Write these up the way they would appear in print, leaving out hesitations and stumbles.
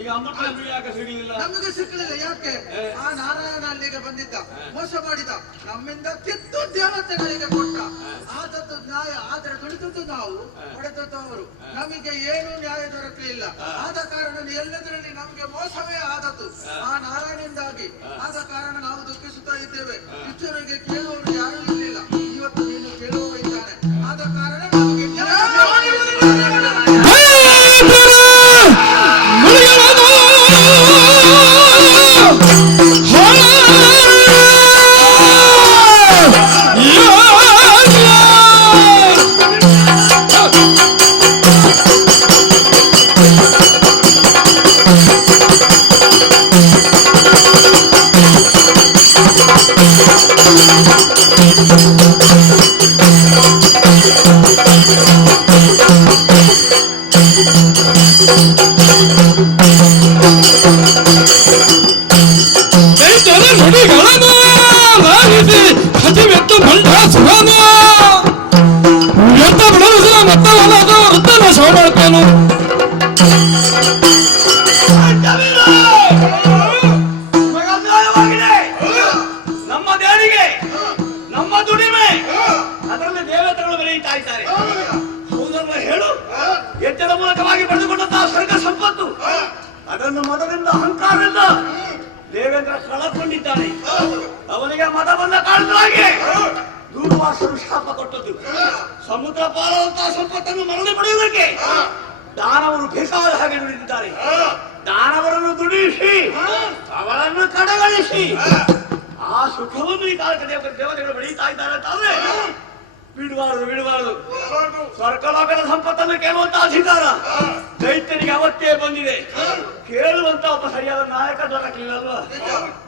ಈಗ ಅಮೃತ ಯಾಕೆ ಸಿಗಲಿಲ್ಲ? ನಮಗೆ ಸಿಕ್ಕಲಿಲ್ಲ. ಯಾಕೆ? ಆ ನಾರಾಯಣ ಅಲ್ಲಿಗೆ ಬಂದಿದ್ದ, ಮೋಸ ಮಾಡಿದ, ನಮ್ಮಿಂದ ಕಿತ್ತು ದೇವತೆಗಳಿಗೆ ಕೊಟ್ಟ. ಆದದ್ದು ನ್ಯಾಯ, ಆದ್ರೆ ದುಡಿದದ್ದು ನಾವು, ಹೊಡೆದದ್ದು ಅವರು. ನಮಗೆ ಏನು ನ್ಯಾಯ ದೊರಕಲಿಲ್ಲ. ಆದ ಕಾರಣ ಎಲ್ಲದರಲ್ಲಿ ನಮಗೆ ಮೋಸವೇ ಆದದ್ದು ಆ ನಾರಾಯಣದಿಂದಾಗಿ. ಆದ ಕಾರಣ ನಾವು ದುಃಖಿಸುತ್ತಾ ಇದ್ದೇವೆ. ಇಷ್ಟರಿಗೆ ಕೇಳುವವರು ಯಾರೂ ಇರಲಿಲ್ಲ. ಇವತ್ತು ನೀನು ಕೇಳುವ ಇದ್ದಾನೆ. ಆದ ಕಾರಣ ನಮಗೆ ನಮ್ಮ ದೇಣಿಗೆ, ನಮ್ಮ ದುಡಿಮೆ, ಅದರಲ್ಲಿ ದೇವತೆಗಳು ಬೆರೆಯುತ್ತಾ ಇದ್ದಾರೆ. ಹೌದಲ್ಲ ಹೇಳು? ಯಜ್ಞದ ಮೂಲಕವಾಗಿ ಪಡೆದುಕೊಂಡಂತಹ ಸ್ವರ್ಗ ಸಂಪತ್ತು, ಅದನ್ನು ಮದದಿಂದ ಅಹಂಕಾರದಿಂದ ದೇವೇಂದ್ರ ಕಳಕೊಂಡಿದ್ದಾನೆ. ಅವನಿಗೆ ಮದ ಬಂದ ಕಾರಣವಾಗಿ ದೂರ್ವಾಸರು ಶಾಪ ಕೊಟ್ಟದ್ದು. ಸಮುದ್ರ ಪಾಲಾದಂತಹ ಸಂಪತ್ತನ್ನು ಮರಳಿ ಪಡೆಯುವುದಕ್ಕೆ ದಾನವರು ಬೇಕಾದ ಹಾಗೆ ದುಡಿದಿದ್ದಾರೆ. ದಾನವರನ್ನು ದುಡಿಸಿ ಅವರನ್ನು ಕಡೆಗಣಿಸಿ ಆ ಸುಖವನ್ನು ಈ ಕಾಲಕ್ಕೆ ದೇವತೆಗಳು ಬೆಳೆಯುತ್ತಾ ಇದ್ದಾರೆ ಅಂತಾದ್ರೆ ಬಿಡಬಾರದು. ಸ್ವರ್ಗಲೋಕದ ಸಂಪತ್ತನ್ನು ಕೇಳುವಂತ ಅಧಿಕಾರ ದೈತ್ಯನಿಗೆ ಅವತ್ತೇ ಬಂದಿದೆ. ಕೇಳುವಂತ ಒಬ್ಬ ಸರಿಯಾದ ನಾಯಕ ದೊರಕಲಿಲ್ಲಲ್ವಾ?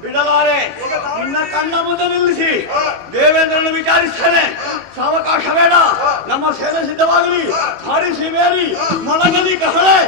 ಬಿಡಲಾರೆ. ನಿನ್ನ ಕಣ್ಣ ಮುಂದೆ ನಿಲ್ಲಿಸಿ ದೇವೇಂದ್ರನ ವಿಚಾರಿಸ್ತೇನೆ. ಸಾವಕಾಶ ಬೇಡ. ನಮ್ಮ ಸೇನೆ ಸಿದ್ಧವಾಗಲಿ. ಹಾರಿಸಿ ಬೇರಿ ಮೊಳಗಲಿ ಕಹಳೆ.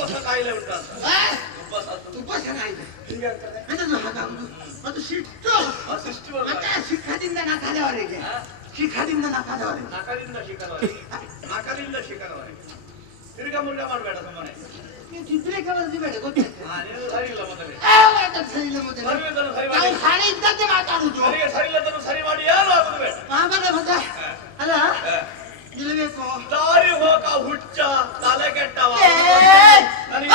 ಉಬ್ಬಸ ಕಾಯಿಲೆ ಉಂಟು ಆ? ಉಬ್ಬಸ ತುಂಬಾ ಚೆನ್ನಾಗಿದೆ. ಹೀಗೆ ಆಗ್ತದೆ ಅದನ್ನು ಹಾಗಾಗುದು ಮತ್ತು ಸಿಟ್ಟು ಶಿಸ್ತು ಮತ್ತೆ ಶಿಖದಿಂದ ನಖದವರೆಗೆ ಶಿಖದಿಂದ ನಖದವರೆಗೆ ನಕರಿಂದ ಶಿಖರವರೆಗೆ ನಕರಿಂದ ಶಿಖರವರೆಗೆ ತಿರ್ಗ ಮುರ್ಗ ಮಾಡಬೇಡ ಸುಮ್ಮನೆ ನೀವು ಚಿತ್ರಿಕೆ ಬರೆದಿಬೇಡ ಗೊತ್ತಾಯ್ತು. ನೀನು ಸರಿ ಇಲ್ಲ ಮೊದಲೇ ಸರಿ ಇಲ್ಲ ಮೊದಲು ಸರಿಯದನ್ನು ಸರಿ ನಾವು ಮಾಡಿ ಸರಿ ಇದ್ದದ್ದೇ ಮಾತಾಡುದು. ಸರಿಗೆ ಸರಿ ಇಲ್ಲದನ್ನು ಸರಿ ಮಾಡಿ ಯಾರು ಆಗುದು ಬೇಡ ಆಮೇಲೆ ಮತ್ತೆ ಅಲ್ಲ ನಿಲ್ಲಬೇಕು. ದಾರಿ ಹೋಗ ಹುಚ್ಚ ತಲೆ ಕೆಟ್ಟವ ನನಗೆ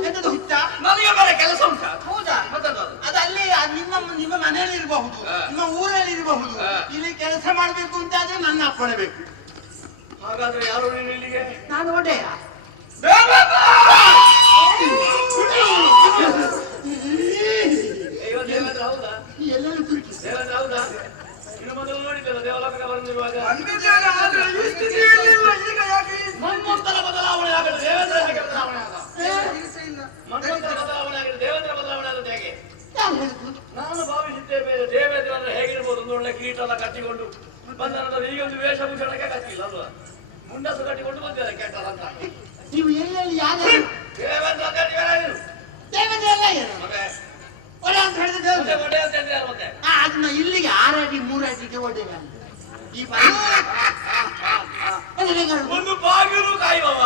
ಎಂತದು ಹುಚ್ಚ? ನನಗೆ ಬೇರೆ ಕೆಲಸ ಉಂಟ ಹೌದಾ? ಮತ್ತದು ಅದು ಅಲ್ಲಿ ನಿಮ್ಮ ಮನೆಯಲ್ಲಿ ಇರಬಹುದು, ನಿಮ್ಮ ಊರಲ್ಲಿ ಇರಬಹುದು. ಇಲ್ಲಿ ಕೆಲಸ ಮಾಡ್ಬೇಕು ಅಂತ ಆದ್ರೆ ನನ್ನ ಅಪ್ಪಣೆ ಬೇಕು. ಹಾಗಾದ್ರೆ ಯಾರು ನೀನು ಇಲ್ಲಿಗೆ ನಾನು ಒಡೆಯ. ದೇವೇಂದ್ರ ಹೌದಾ ಎಲ್ಲೆಲ್ಲೂ ತುರುಕಿ ದೇವೇಂದ್ರ ಹೌದಾ ಇನ್ನು ಮೊದಲು ನೋಡಿದ್ದಲ್ಲ ದೇವಲೋಕಕ್ಕೆ ಬಂದಿರುವಾಗ ಮನ್ವಂತರ ಬದಲಾವಣೆ ಆಗಲ್ಲ ದೇವೇಂದ್ರ ಹೇಗೆ ಬದಲಾವಣೆ ಆಗ ಮನ್ವಂತರ ಬದಲಾವಣೆ ಆಗಿಲ್ಲ ದೇವೇಂದ್ರ ಬದಲಾವಣೆ ಆದದ್ದು ಹೇಗೆ ಯಾರು ಹೇಳಿದ್ರು? ನಾನು ಭಾವಿಸಿದ್ದೆ ಬೇರೆ ದೇವೇಂದ್ರ ಅಂದ್ರೆ ಹೇಗಿರ್ಬೋದು ಒಂದು ಒಳ್ಳೆ ಕಿರೀಟನ ಕಟ್ಟಿಕೊಂಡು ಬಂದ ನಂತರ ಈಗ ಒಂದು ವೇಷಭೂಷಣಕ್ಕೆ ಕಟ್ಟಿಲ್ಲ ಅಲ್ವಾ ಮುಂಡಸು ಕಟ್ಟಿಕೊಂಡು ಬಂದಿದ್ದಾರೆ ಕೆಟ್ಟದಂತ ನೀವು ಎಲ್ಲೆಲ್ಲಿ ಯಾರು ದೇವೇಂದ್ರ ಅಂತ ಹೇಳಿ ಬೇರೆ ಏನು? ದೇವೇಂದ್ರ ಎಲ್ಲ ಏನು ಮತ್ತೆ ಒಡೆ ಅಂತ ಹೇಳಿದ್ರೆ ಮತ್ತೆ ಒಡೆ ಅಂತ ಹೇಳಿದ್ರೆ ಯಾರು ಮತ್ತೆ ಅದನ್ನ ಇಲ್ಲಿಗೆ 6 ಅಡಿ 3 ಅಡಿಗೆ ಒಡೆಯ ಈ ಒಂದು ಬಾಗಿಲು ಕಾಯುವವ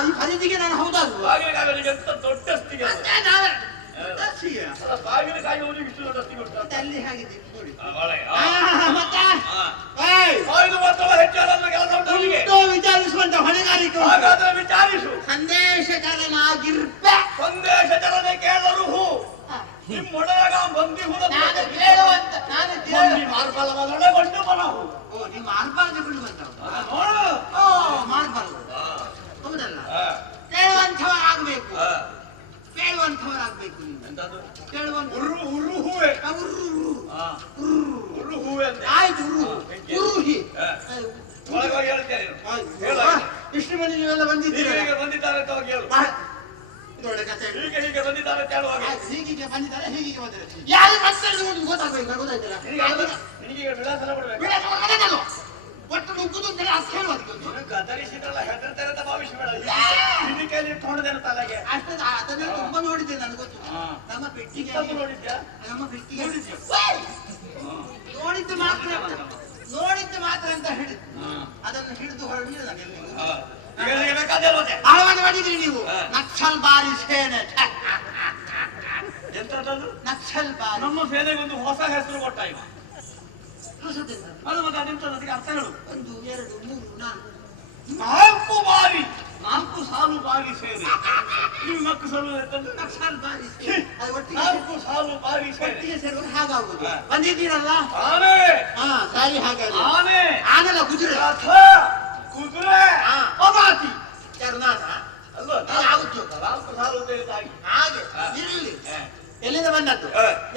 ಈ ಪರಿಧಿಗೆ ನಾನು ಹೌದಲ್ವ? ಬಾಗಿಲು ಕಾಯುವನಿಗೆ ಎಂತ ದೊಡ್ಡ ಸ್ತಿಗೆ ಅದು. ಅಲ್ಲ, ಬಾಗಿಲು ಕಾಯುವವನಿಗೆ ಇಷ್ಟು ದೊಡ್ಡ ಸ್ತಿಗೆ ಉಂಟು ಅಲ್ಲಿ ಹಾಗಿದೆ ನೋಡಿ. ಒಳಗೆ ಮತ್ತೆ ಇದು ಮಾತ್ರ ಹೆಚ್ಚಾದ ಕೆಲಸ ಉಂಟು ಅವನಿಗೆ ವಿಚಾರಿಸುವಂತ ಹೊಣೆಗಾರಿಕೆ ಉಂಟು. ಹಾಗಾದ್ರೆ ವಿಚಾರಿಸು ಸಂದೇಶಕಾರನಾಗಿರ್ಬೆ. ಸಂದೇಶ ಜನನೇ ಕೇಳರು ಹೂ ನಿಮ್ಮೊಡೆಯಾಗ ಬಂದಿ ನಾನು ಕೇಳುವಂತ ನಾನು ಮಾರ್ಬಲವನ್ನೊಳಗೊಂಡು ಬರಹು ಓ ನೀವು ಮಾರ್ಬಾರ್ದು ಬಿಡು ಬಂತವ ನೋಡು ಓ ಮಾರ್ಬಾರ್ದು ಹೌದಲ್ಲ ಕೇಳುವಂಥವರಾಗಬೇಕು ಕೇಳುವಂಥವರಾಗಬೇಕು ನೀವು ಎಂತದ್ದು ಕೇಳುವಂತ ಉರು ಹೂವೆ ಉರು ಹೂವೆ ಅಂತ ಆಯ್ತು ಉರುಹಿ ಒಳಗಾಗಿ ಹೇಳ್ತೇನೆ ಹೇಳ ಇಷ್ಟು ಮಂದಿ ನೀವೆಲ್ಲ ಬಂದಿದ್ದೀರಿ ಹೀಗೆ ಬಂದಿದ್ದಾರೆ ಅಂತ ಹೋಗಿ ಹೇಳು ಇದೊಳ್ಳೆ ಕಥೆ ಹೀಗೆ ಬಂದಿದ್ದಾರೆ ಅಂತ ಹೇಳುವಾಗ ಹೀಗೆ ಬಂದಿದ್ದಾರೆ ಹೀಗೆ ಬಂದಿದ್ದಾರೆ ಯಾರು ಮಾತಾಡಿದ್ರು ಗೊತ್ತಾಗ್ಬೇಕು ಗೊತ್ತಾಯ್ತಲ್ಲ ನಿನಗೆ ವಿಳಾಸನ ಕೊಡ್ಬೇಕು ಬಿಡಲ್ಲ ಒಟ್ಟು ನುಗ್ಗುದು ಅಂತ ಅರ್ಥ ಹೇಳುವುದು ಗದರಿಸಿದ್ರಲ್ಲ ಹೆದರ್ತಾರೆ ಅಂತ ಭಾವಿಸಬೇಡ ಇದಕ್ಕೆ ಇಟ್ಕೊಂಡಿದ್ದೇನೆ ತಲೆಗೆ ಅಷ್ಟೇ ಅದನ್ನೇ ತುಂಬಾ ನೋಡಿದ್ದೆ ನನಗೆ ಗೊತ್ತು ನಮ್ಮ ಪೆಟ್ಟಿಗೆ ನೋಡಿದ್ಯಾ ನಮ್ಮ ಪೆಟ್ಟಿಗೆ ನೋಡಿದ್ದು ಮಾತ್ರ ಅಂತ ಹೇಳಿದ್ದು ಅದನ್ನು ಹಿಡಿದು ಹೊರಡಿಲ್ಲ ಆಹ್ವಾನ ಮಾಡಿದ್ರಿ ನೀವು ನಕ್ಸಲ್ ಬಾರಿ ಸೇನೆ ಎಂತದ್ದು ನಕ್ಸಲ್ ಬಾರಿ ನಮ್ಮ ಸೇನೆಗೆ ಒಂದು ಹೊಸ ಹೆಸರು ಕೊಟ್ಟ ಇವ ಹೊಸದಿಲ್ಲ. ಅದು ಮತ್ತೆ ಅದೆಂತದಕ್ಕೆ ಅರ್ಥ ಹೇಳು 1 2 3 4 4 ಸಾಲು ಬಾರಿ ಸೇನೆ ನೀವು ಮಕ್ಕಳು ಸಲು ನಕ್ಸಲ್ ಬಾರಿ ಸೇನೆ ಅದು ಒಟ್ಟಿಗೆ 4 ಸಾಲು ಬಾರಿ ಸೇನೆ ಒಟ್ಟಿಗೆ ಸೇರುವುದು ಹಾಗಾಗುದು ಬಂದಿದ್ದೀರಲ್ಲ ಆನೆ ಸರಿ ಹಾಗಾದ್ರೆ ಆನೆಲ್ಲ ಕುದುರೆ ರಥ ಕುದುರೆ ಪದಾತಿ ಕರ್ನಾಟ ಅಲ್ಲ ಆಗುತ್ತೋ 4 ಸಾಲು ಅಂತ ಹೇಳಿದಾಗಿ ಹಾಗೆ ಇರಲಿ ಎಲ್ಲಿಂದ ಬಂದದ್ದು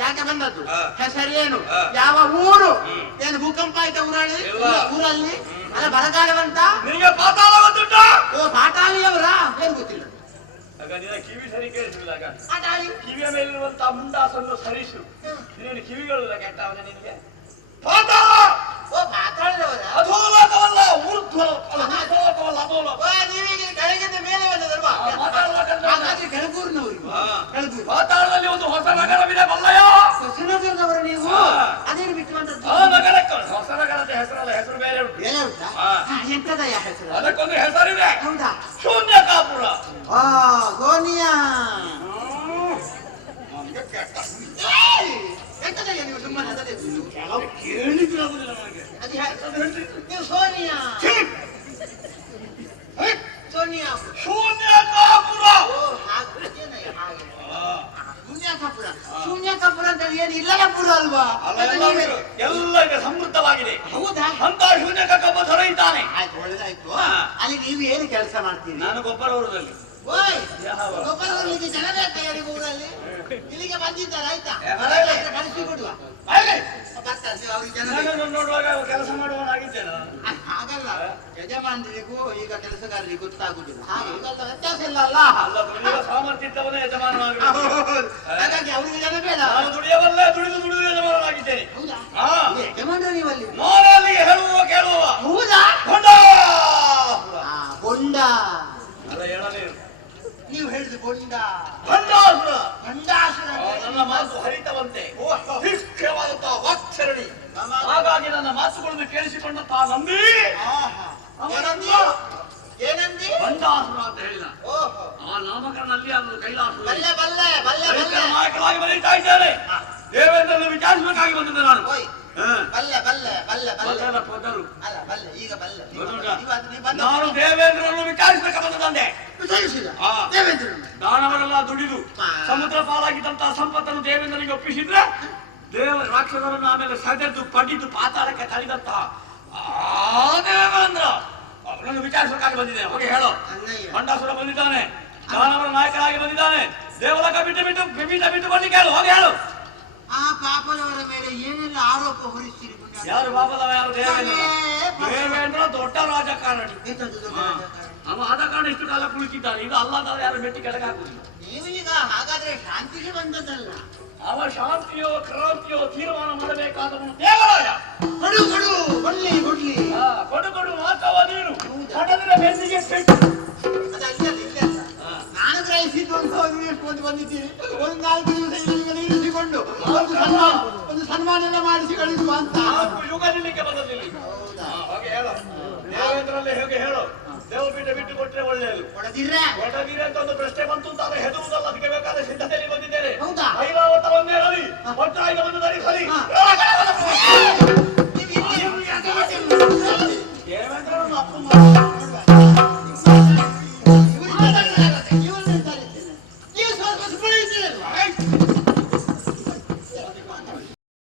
ಯಾಕೆ ಬಂದದ್ದು ಹಾ. ಹೆಸರೇನು ಹಾ. ಯಾವ ಊರು ಏನು ಭೂಕಂಪ ಆಯ್ತಾ ಊರಲ್ಲಿ ಇಲ್ಲ. ಊರಲ್ಲಿ ಅಲ್ಲ ಬರಗಾಲವಂತ ನಿನಗೆ ಪಾತಾಳ ಗೊತ್ತುಂಟ ಓ ಪಾಟಾಳಿಯವರ ಏನು ಗೊತ್ತಿಲ್ಲ ಆಗ ನಿನ್ನ ಕಿವಿ ಸರಿ ಕೇಳಿಸಿದಾಗ ಪಾಟಾಳಿ ಕಿವಿಯ ಮೇಲಿರುವಂತಹ ಮುಂಡಾಸನ್ನು ಸರಿಸು ನೀನು ಕಿವಿಗಳು ಕೆಟ್ಟವನ ನಿನಗೆ ಪಾತಾಳ ಓ ಪಾತಾಳಿಯವರ ಅಧೋಲೋಕವಲ್ಲ ಊರ್ಧ್ವ ಅಧೋಲೋಕವಲ್ಲ ಅಧೋಲೋಕ ನೀವೀಗ ಕೆಳಗಿಂದ ಮೇಲೆ ಬಂದದಲ್ವಾ ಹಾಗಾದ್ರೆ ಕೆಳಗೂರಿನವರು ಕೆಳಗೂರು ಪಾತಾಳದಲ್ಲಿ ಒಂದು ಹೊಸ ನಗರವಿದೆ ಬಲ್ಲಯ್ಯ ಹೊಸನಗರದವರು ನೀವು ಅದೇನು ಬಿಟ್ಟು ಬಂದದ್ದು ಆ ನಗರಕ್ಕೆ ಹೊಸ ನಗರದ ಹೆಸರಲ್ಲ ಹೆಸರು ಬೇರೆ ಉಂಟು ಬೇರೆ ಉಂಟಾ ಎಂತದಯ್ಯ ಹೆಸರು ಅದಕ್ಕೊಂದು ಹೆಸರಿದೆ ಹೌದಾ ಶೂನ್ಯಕಾಪುರ ಆ ಸೋನಿಯಾ ಎಂತದಯ್ಯ ನೀವು ಸುಮ್ಮನೆ ಅದನ್ನೇ ಕೆಲವು ಕೇಳಿದ್ರೆ ಆಗುದಿಲ್ಲ ನನಗೆ ನೀವು ಸೋನಿಯಾ ಸೋನಿಯಾ ಶೂನ್ಯಕಾಪುರ ಓ ಹಾಗೆ ಹಾಗೆ ಶೂನ್ಯಕಾಪುರ ಅಂತ ಏನು ಇಲ್ಲದ ಪುರ ಅಲ್ವಾ ಎಲ್ಲ ಈಗ ಸಮೃದ್ಧವಾಗಿದೆ ಹೌದಾ ಅಂತ ಶೂನ್ಯಕಬ್ಬ ದೊರೆಯುತ್ತಾನೆ ಆಯ್ತು ಒಳ್ಳೆದಾಯ್ತು ಅಲ್ಲಿ ನೀವು ಏನು ಕೆಲಸ ಮಾಡ್ತೀರಿ ನಾನು ಗೊಬ್ಬರ ಊರದಲ್ಲಿ ಓಯ್ ಯಾವ ಗೊಬ್ಬರ ಊರಿಗೆ ಜನ ಬೇಕಾ ಯಾರಿಗೂ ಊರಲ್ಲಿ ಇಲ್ಲಿಗೆ ಬಂದಿದ್ದಾರೆ ಆಯ್ತಾ ಕಳಿಸಿ ಕೊಡುವ ಬರ್ತಾರೆ ಅವ್ರಿಗೆ ಜನ ಬೇಕು. ನನ್ನನ್ನು ನೋಡುವಾಗ ಕೆಲಸ ಮಾಡುವನಾಗಿದ್ದೇನೆ ನಾನು ಹಾಗಲ್ಲ ಯಜಮಾನರಿಗೂ ಈಗ ಕೆಲಸಗಾರರಿಗೆ ಗೊತ್ತಾಗುದಿಲ್ಲ ಹಾಗೆ ಈಗಲ್ಲ ವ್ಯತ್ಯಾಸ ಇಲ್ಲ ಅಲ್ಲ ಅಲ್ಲ ದುಡಿಯುವ ಸಾಮರ್ಥ್ಯ ಇದ್ದವನೇ ಯಜಮಾನನಾಗಬೇಕು ಹಾಗಾಗಿ ಅವರಿಗೆ ಜನ ಬೇಡ ನಾನು ದುಡಿಯವಲ್ಲೇ ದುಡಿದು ಯಜಮಾನನಾಗಿದ್ದೇನೆ ಹೌದಾ ಹಾ ಯಜಮಾನ ನೀವಲ್ಲಿ ನಾನು ಅಲ್ಲಿಗೆ ಹೇಳುವ ಕೇಳುವ ಹೌದಾ ಹೊಂಡ ಬೊಂಡ ಅಲ್ಲ ಎನಿಸಿಕೊಂಡಂತ ನಂದಿ ಏನಂದಿ ಏನಂದಿ ಬಂಡಾಸುರ ಅಂತ ಹೇಳಿದ. ಓಹೋ ಆ ನಾಮಕರಣ ಅಲ್ಲಿ ಅನ್ನೋದು ಕೈಲಾಸುರ ಬಲ್ಲೆ ಬಲ್ಲೆ ಬಲ್ಲೆ ಬಲ್ಲೆ ನಾಯಕರಾಗಿ ಬರೀತಾ ಇದ್ದೇನೆ. ದೇವೇಂದ್ರನ್ನು ವಿಚಾರಿಸಬೇಕಾಗಿ ಬಂದಿದ್ದೆ ನಾನು. ಓಯ್ ಬಲ್ಲೆ ಬಲ್ಲೆ ಬಲ್ಲೆ ಬಲ್ಲೆ ಮೊದಲ ಪದರು ಅಲ್ಲ ಬಲ್ಲೆ ಈಗ ಬಲ್ಲೆ ನಾನು ದೇವೇಂದ್ರನ್ನು ವಿಚಾರಿಸಬೇಕ ಬಂದದಂದೆ. ವಿಚಾರಿಸಿದ ಆ. ದೇವೇಂದ್ರನ ದಾನವರೆಲ್ಲ ದುಡಿದು ಸಮುದ್ರ ಪಾಲಾಗಿದ್ದಂತಹ ಸಂಪತ್ತನ್ನು ದೇವೇಂದ್ರನಿಗೆ ಒಪ್ಪಿಸಿದ್ರೆ ರಾಕ್ಷಸರನ್ನು ಆಮೇಲೆ ಸದೆದ್ದು ಪಡಿದು ಪಾತಾಳಕ್ಕೆ ತಳಿದಂತಹ ಆ ದೇವೇಂದ್ರ ಅವನನ್ನು ವಿಚಾರಿಸಬೇಕಾಗಿ ಬಂದಿದೆ. ಹೋಗಿ ಹೇಳೋ. ಅಣ್ಣಯ್ಯ ಬಂಡಾಸುರ ಬಂದಿದ್ದಾನೆ, ದಾನವರ ನಾಯಕರಾಗಿ ಬಂದಿದ್ದಾನೆ, ದೇವಲೋಕ ಬಿಟ್ಟು ಬಿಟ್ಟು ವಿಭೀಷ ಬಿಟ್ಟು ಬರ್ಲಿಕ್ಕೆ ಹೇಳು. ಹೋಗಿ ಹೇಳು. ಆ ಪಾಪದವರ ಮೇಲೆ ಏನೆಲ್ಲ ಆರೋಪ ಹೊರಿಸ್ತೀರಿ ಪುಣ್ಯಾತ್ಮ? ಯಾರು ಬಾಬಲವ? ಯಾರು? ದೇವೇಂದ್ರ. ದೇವೇಂದ್ರ ದೊಡ್ಡ ರಾಜಕಾರಣಿ. ಎಂತದ್ದು ದೊಡ್ಡ ಹಾ. ರಾಜಕಾರಣ? ಅವ ಆದ ಕಾರಣ ಇಷ್ಟು ಕಾಲ ಕುಳಿತಿದ್ದಾನೆ. ಇದು ಅಲ್ಲದಾದ್ರೆ ಯಾರು ಮೆಟ್ಟಿ ಕೆಳಗೆ ಹಾಕುದಿಲ್ಲ. ನೀವು ಈಗ ಹಾಗಾದ್ರೆ ಶಾಂತಿಗೆ ಬಂದದ್ದಲ್ಲ. ಅವ ಶಾಂತಿಯೋ ಕ್ರಾಂತಿಯೋ ತೀರ್ಮಾನ ಮಾಡಬೇಕಾದವನು ದೇವರಾಯ. ಕೊಡು ಕೊಡು ಕೊಡ್ಲಿ ಕೊಡ್ಲಿ ಕೊಡು ಕೊಡು ಮಾತವ ನೀನು ಕಡಲಿನ ಬೆನ್ನಿಗೆ ಪೆಟ್ಟು. ಅದಲ್ಲ ಇಲ್ಲ ನಾನು ಗ್ರಹಿಸಿದ್ದು ಒಂದು ಎಷ್ಟು ಬಂದಿದ್ದೀರಿ. ಒಂದು 4 ದಿವಸ ನಿಮಗೆ ಇರಿಸಿಕೊಂಡು ಒಂದು ಸನ್ಮಾನ ಎಲ್ಲ ಮಾಡಿಸಿ ಕಳಿಸುವ ಅಂತ. ನಾಲ್ಕು ಯುಗ ನಿಲ್ಲಿಕ್ಕೆ ಬಂದದಿಲ್ಲ. ಹಾಗೆ ಹೇಳು. ದೇವೇಂದ್ರಲ್ಲಿ ಹೇಗೆ ಹೇಳು. ದೇವಪೀಠ ಬಿಟ್ಟು ಕೊಟ್ಟರೆ ಒಳ್ಳೆಯದು. ಕೊಡದಿರ್ರೆ ಕೊಡದಿರಿ ಅಂತ ಒಂದು ಪ್ರಶ್ನೆ ಬಂತು ಅಂತ ಹೆದರುವುದಲ್ಲ. ಅದಕ್ಕೆ ಬೇಕಾದ ಸಿದ್ಧತೆಯಲ್ಲಿ ಬಂದಿದ್ದೇನೆ. ಹೌದಾ? ಐರಾವತ ಒಂದೇ ರವಿ ವಜ್ರಾಯುಧವನ್ನು